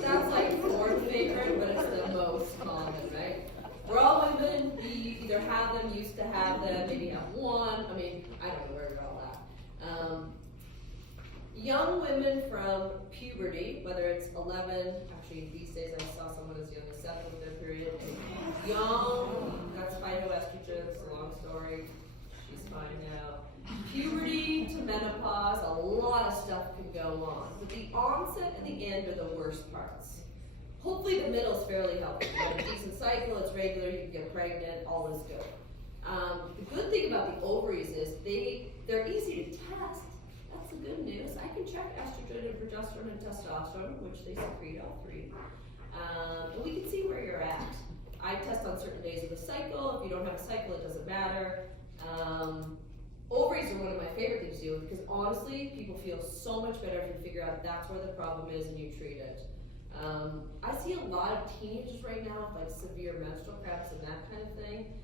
That's like fourth favorite, but it's the most common, right? We're all women, we either have them, used to have them, maybe have one. I mean, I don't know where you're all at. Young women from puberty, whether it's 11, actually these days I saw someone as young as 7 with their period. Young, that's phytoestrogen, it's a long story. She's fine now. Puberty to menopause, a lot of stuff can go on. But the onset and the end are the worst parts. Hopefully the middle is fairly healthy. You have a decent cycle, it's regular, you can get pregnant, all is good. The good thing about the ovaries is they're easy to test. That's the good news. I can check estrogen and progesterone and testosterone, which they secrete all three. And we can see where you're at. I test on certain days of the cycle. If you don't have a cycle, it doesn't matter. Ovaries are one of my favorite things to deal with because honestly, people feel so much better if you figure out that's where the problem is and you treat it. I see a lot of teenagers right now with like severe menstrual cramps and that kind of thing.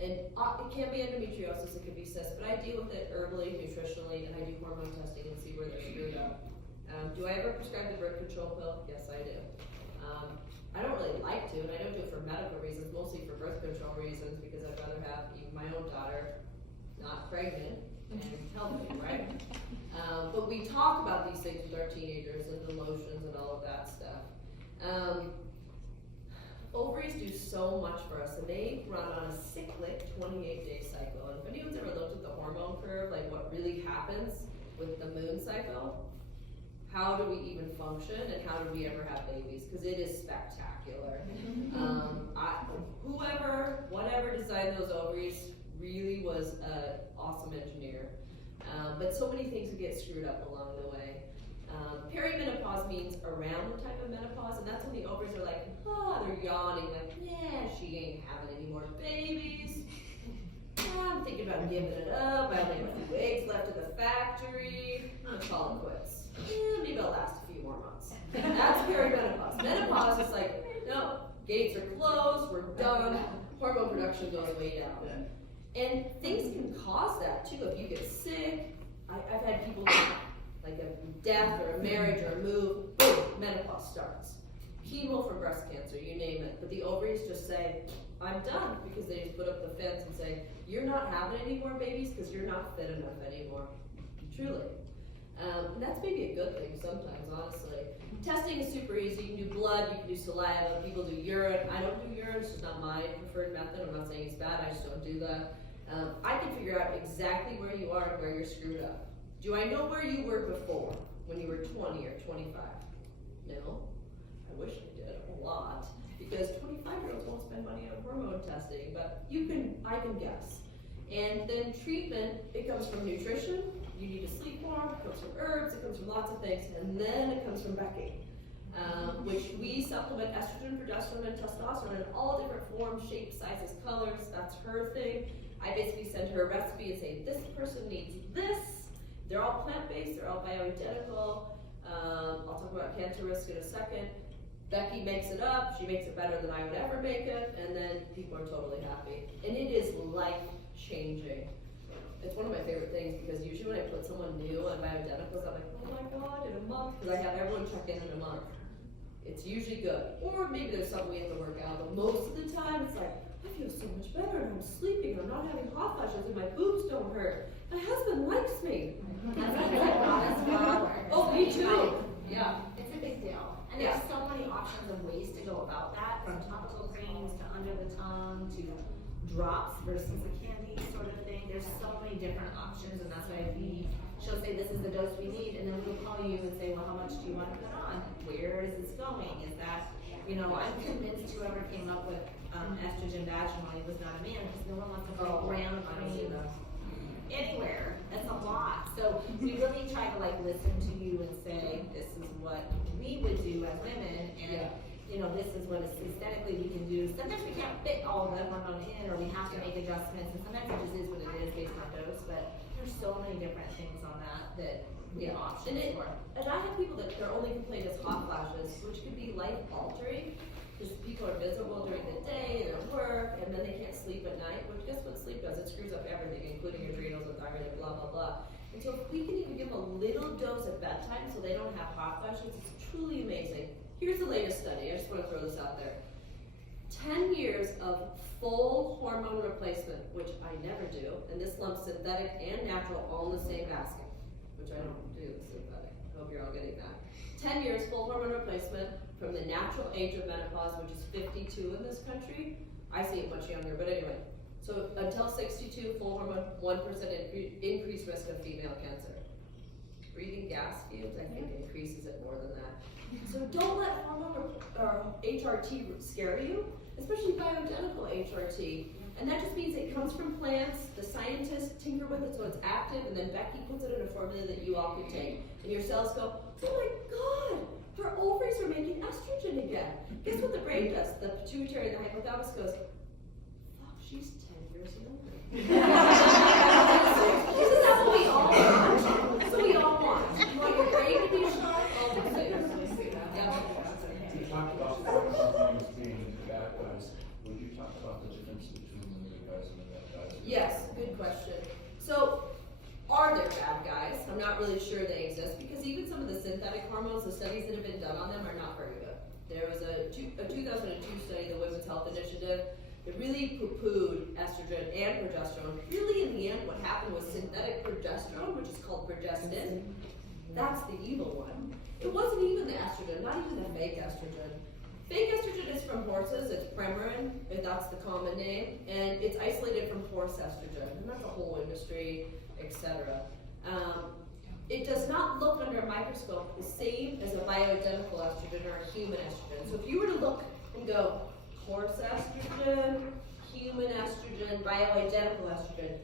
And it can be endometriosis, it can be cysts, but I deal with it herbally, nutritionally, and I do hormone testing and see where they're screwed up. Do I ever prescribe the birth control pill? Yes, I do. I don't really like to, and I don't do it for medical reasons, mostly for birth control reasons, because I'd rather have even my own daughter not pregnant and healthy, right? But we talk about these things with our teenagers and the lotions and all of that stuff. Ovaries do so much for us, and they run on a cyclic 28-day cycle. And if anyone's ever looked at the hormone curve, like what really happens with the moon cycle, how do we even function, and how do we ever have babies? Because it is spectacular. Whatever designed those ovaries really was an awesome engineer. But so many things would get screwed up along the way. Perimenopause means around the time of menopause, and that's when the ovaries are like, they're yawning, like, yeah, she ain't having any more babies. I'm thinking about giving it up. I only have a few eggs left in the factory. I'm gonna call it quits. Maybe I'll last a few more months. That's perimenopause. Menopause is like, no, gates are closed, we're done, hormone production goes way down. And things can cause that too. If you get sick, I've had people like a death or a marriage or a move, boom, menopause starts. Chemo for breast cancer, you name it. But the ovaries just say, I'm done, because they just put up the fence and say, you're not having any more babies because you're not fit enough anymore. Truly. And that's maybe a good thing sometimes, honestly. Testing is super easy. You can do blood, you can do saliva, people do urine. I don't do urine, it's just not my preferred method. I'm not saying it's bad, I just don't do that. I can figure out exactly where you are and where you're screwed up. Do I know where you were before, when you were 20 or 25? No. I wish I did, a lot. Because 25-year-olds won't spend money on hormone testing, but I can guess. And then treatment, it comes from nutrition. You need to sleep more, it comes from herbs, it comes from lots of things, and then it comes from Becky, which we supplement estrogen, progesterone, and testosterone in all different forms, shapes, sizes, colors. That's her thing. I basically send her a recipe and say, this person needs this. They're all plant-based, they're all bioidentical. I'll talk about cancer risk in a second. Becky makes it up, she makes it better than I would ever make it, and then people are totally happy. And it is life-changing. It's one of my favorite things, because usually when I put someone new on bioidenticals, I'm like, oh my God, in a month, because I have everyone check in a month. It's usually good. Or maybe there's something we have to work out, but most of the time it's like, I feel so much better, and I'm sleeping, I'm not having hot flashes, and my boobs don't hurt. My husband likes me. Oh, me too. Yeah. It's a big deal. And there's so many options of ways to go about that, from topical creams to under the tongue to drops versus a candy sort of thing. There's so many different options, and that's why she'll say this is the dose we need, and then we'll call you and say, well, how much do you want to put on? Where is this going? Is that, I'm convinced whoever came up with estrogen vaginally was not a man, because no one wants to put gram of cream anywhere. That's a lot. So we really try to listen to you and say, this is what we would do as women, and this is what aesthetically we can do. Sometimes we can't fit all of that hormone in, or we have to make adjustments, and sometimes it just is what it is based on dose, but there's so many different things on that we have options for. And I have people that their only complaint is hot flashes, which could be life altering, because people are miserable during the day, they're at work, and then they can't sleep at night, which guess what sleep does? It screws up everything, including adrenals and thyroid and blah, blah, blah. And so if we can even give them a little dose at bedtime so they don't have hot flashes, it's truly amazing. Here's the latest study, I just want to throw this out there. 10 years of full hormone replacement, which I never do, and this lumps synthetic and natural all in the same basket, which I don't do the synthetic. I hope you're all getting that. 10 years full hormone replacement from the natural age of menopause, which is 52 in this country. I see it much younger, but anyway. So until 62, full hormone, 1% increased risk of female cancer. Breathing gas fumes, I think, increases it more than that. So don't let hormone or HRT scare you, especially bioidentical HRT. And that just means it comes from plants, the scientists tinker with it so it's active, and then Becky puts it in a formula that you all can take. And your cells go, oh my God, her ovaries are making estrogen again. Guess what the brain does? The pituitary and the hypothalamus goes, fuck, she's 10 years younger. This is what we all want. That's what we all want. You want your brain to be sharp? All those things. You talked about hormones being bad guys. Would you talk about the difference between the good guys and the bad guys? Yes, good question. So, are there bad guys? I'm not really sure they exist because even some of the synthetic hormones, the studies that have been done on them are not very good. There was a 2002 study, the Women's Health Initiative, that really poo-pooed estrogen and progesterone. Really, in the end, what happened was synthetic progesterone, which is called progestin. That's the evil one. It wasn't even the estrogen, not even the fake estrogen. Fake estrogen is from horses, it's Premarin, if that's the common name, and it's isolated from horse estrogen, and that's a whole industry, etc. It does not look under a microscope the same as a bioidentical estrogen or a human estrogen. So if you were to look and go, horse estrogen, human estrogen, bioidentical estrogen,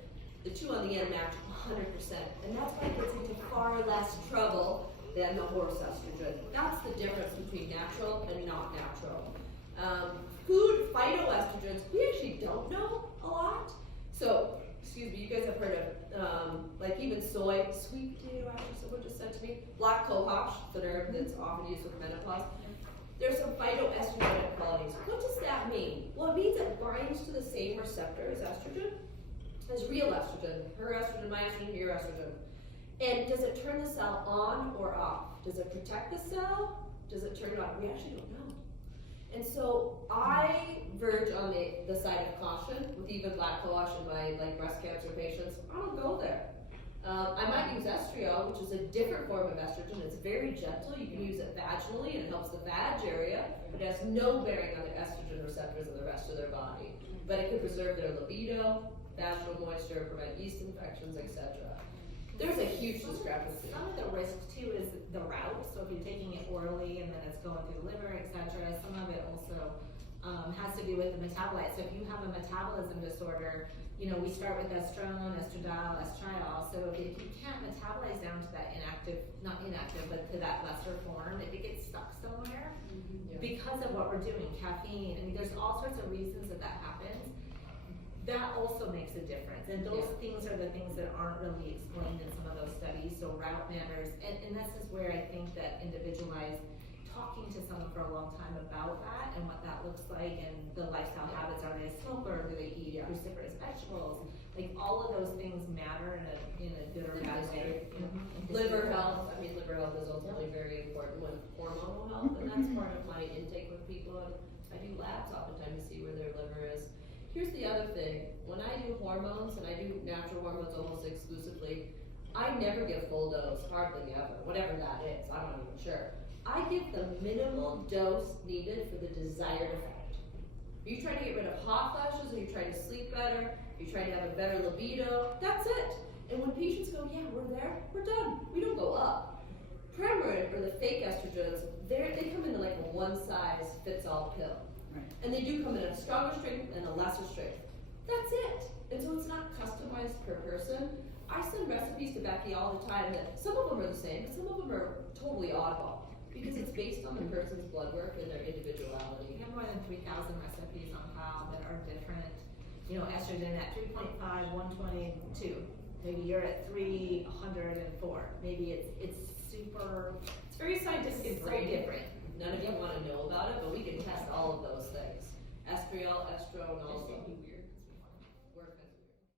the two on the end match 100%. And that's why it gets into far less trouble than the horse estrogen. That's the difference between natural and not natural. Food phytoestrogens, we actually don't know a lot. So, excuse me, you guys have heard of, like even soy, sweet potato, actually someone just said to me, black cohosh, the herb that's often used with menopause. There's some phytoestrogenic qualities. What does that mean? Well, it means it binds to the same receptor as estrogen, as real estrogen. Her estrogen, my estrogen, your estrogen. And does it turn the cell on or off? Does it protect the cell? Does it turn it on? We actually don't know. And so I verge on the side of caution with even black cohosh in my breast cancer patients. I don't go there. I might use estriol, which is a different form of estrogen. It's very gentle. You can use it vaginally and it helps the vag area, but it has no bearing on the estrogen receptors in the rest of their body. But it could preserve their libido, vaginal moisture, prevent yeast infections, etc. There's a huge discrepancy. Some of the risk too is the route. So if you're taking it orally and then it's going through the liver, etc., some of it also has to do with the metabolite. So if you have a metabolism disorder, you know, we start with estrone, estradiol, estriol. So if you can't metabolize down to that not inactive, but to that lesser form, if it gets stuck somewhere, because of what we're doing, caffeine, I mean, there's all sorts of reasons that happens. That also makes a difference. And those things are the things that aren't really explained in some of those studies. So route matters. And this is where I think that individualized talking to someone for a long time about that and what that looks like and the lifestyle habits. Are they a smoker? Do they eat cruciferous vegetables? Like all of those things matter in a good or bad way. Liver health, I mean liver health is ultimately very important with hormonal health, and that's part of my intake with people. And I do labs oftentimes to see where their liver is. Here's the other thing, when I do hormones, and I do natural hormones almost exclusively, I never give full dose, hardly ever, whatever that is, I'm not even sure. I give the minimal dose needed for the desired effect. Are you trying to get rid of hot flashes? Are you trying to sleep better? Are you trying to have a better libido? That's it. And when patients go, yeah, we're there, we're done. We don't go up. Premarin, or the fake estrogens, they come in like a one-size-fits-all pill. Right. And they do come in a stronger strength and a lesser strength. That's it. And so it's not customized per person. I send recipes to Becky all the time that some of them are the same, but some of them are totally oddball because it's based on the person's blood work and their individuality. And more different, you know, estrogen at 3.5, 122. Maybe you're at 304. Maybe it's super, It's very scientific so brain. different. None of you wanna know about it, but we can test all of those things. Estriol, estrone, all